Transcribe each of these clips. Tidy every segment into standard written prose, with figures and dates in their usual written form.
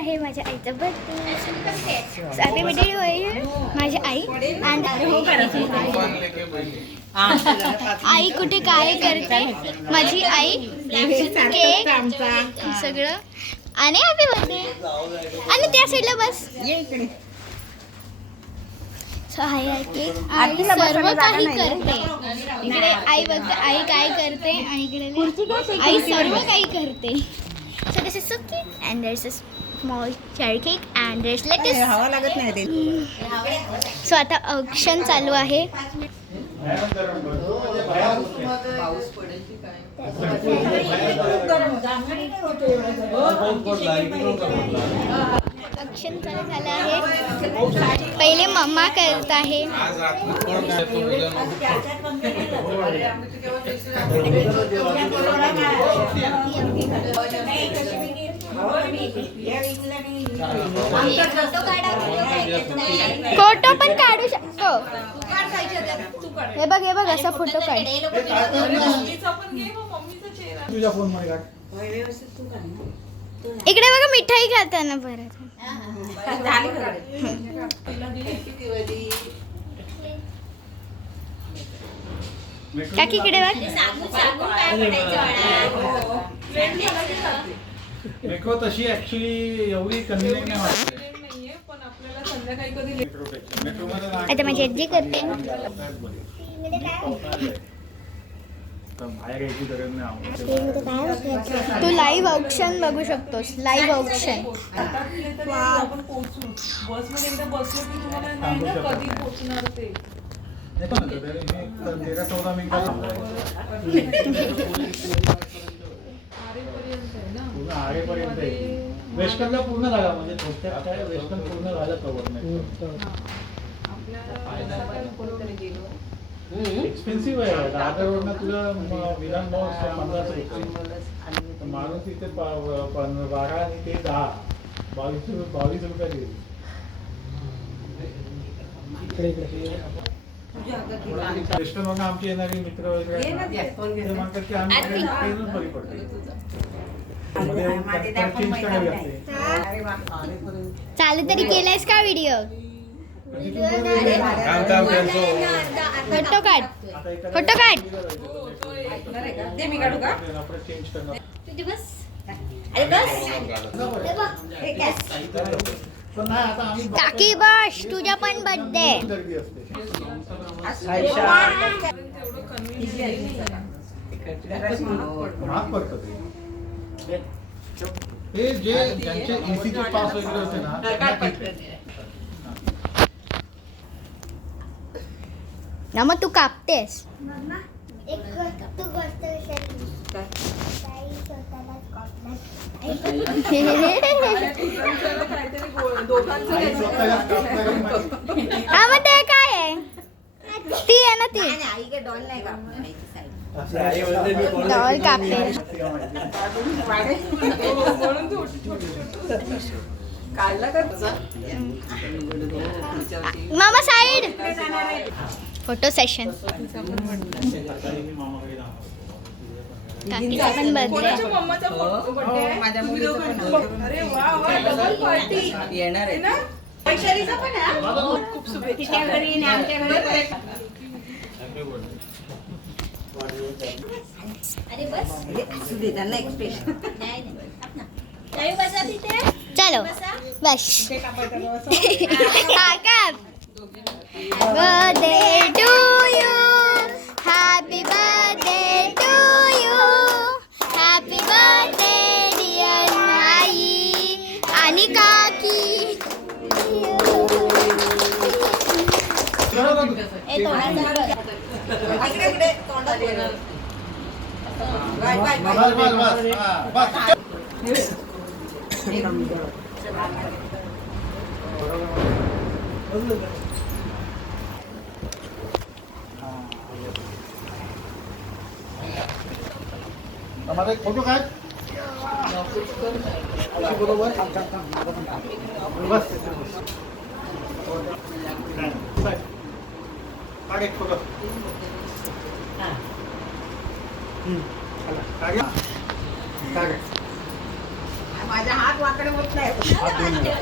आहे माझ्या आईचा बर्थडे. हॅपी बर्थडे होईल माझी आई. अँड आई कुठे काय करते माझी आई, केक सगळं आणि हॅपी बर्थडे. आणि त्या साईडला बस. सो आई केक आई सर्व काही करते. इकडे आई बघते आई काय करते आणि इकडे आई सर्व काही करते. So this is so cute and there's a small cherry cake and there's lettuce. हवा लागत नाही ते. So आता औक्षण चालू आहे. औक्षण चालू झालं आहे. पहिले मम्मा करत आहे. फोटो पण काढू शकतो. हे बघ असा फोटो काढ. इकडे बघा मिठाई खाताना परत. काकी इकडे बघ. देखो तशी ऍक्च्युली एवढी कन्व्हिनियंट नाही वाटत. आता माझी आजी करते. बाहेर यायची गरज नाही. तू लाईव्ह ऑप्शन बघू शकतोस. Live option. आपण पोहोचू बसमध्ये एकदा बसलो की तुम्हाला नाही ना कधी पोहोचणार ते. 13-14 मिनिटं आरेपर्यंत वेस्टर्नला पूर्ण झाला. म्हणजे थोडक्यात काय वेस्टर्न पूर्ण झालं कव्हर नाही. एक्सपेन्सिव्ह आहे. दादरवरनं तुला विधान भाव 1500 माणूस इथे 12 आणि ते 10 22 रुपये देईल. वेस्टर्नवरनं आमची येणारी मित्र वगैरे ते म्हणतात की आम्ही ट्रेनच बरी पडतो. चेंज करावी लागते. चालू तरी केलायस का व्हिडिओ? फोटो काढ. फोटो काढ. चेंज करणार. काकी बस तुझा पण बर्थडे. महाग पडतं ते जे ज्यांचे ECचे पास वगैरे होते ना ना मग तू कापतेस. हा मग ते काय आहे? ती आहे ना ती डॉल कापते. मामा साइड. Photo session. काकीचा पण बर्थडे. अरे वा वा डबल पार्टी येणार आहे ना. वैशालीचा पण आहे. खूप शुभेच्छा. अरे बस. असू दे त्यांना एक्सप्रेशन. चलो बस. Birthday to you. Happy birthday to you. Happy birthday dear आई आणि काकी. हमारा एक फोटो काढ. बरोबर बस काढ एक फोटो. काढ माझा हात वाकडे होत नाही. हात धुवून घ्या.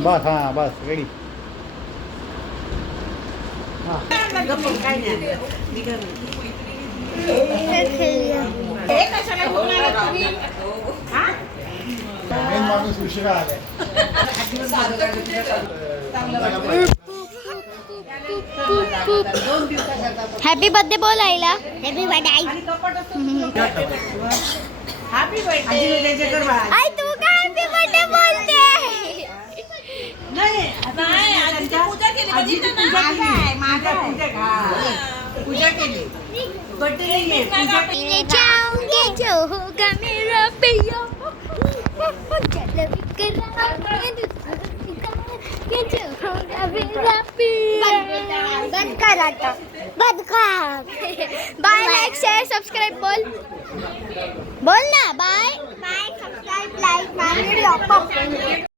बस हा बस रेडी. गप्प, काय नाही. निघा. हे कशाला घेऊन आले तुम्ही? हा? मेन माणूस उशिरा आलाय. हॅपी बर्थडे बोल आईला. हॅपी बर्थडे आई. आणि कपट हॅपी बर्थडे. आई तू काय हॅपी बर्थडे बोलते? नाही आजीची पूजा केली बघितलं ना? माझा पूजा केली. बर्थडे नाहीये, पूजा केली. मैं चाहूंगी जो होगा मेरा पिया चल जो होगा मेरा पिया. बंद कर आता, बंद कर. बाय, लाईक, शेअर, सबस्क्राईब बोल ना. Bye bye, subscribe, like, video.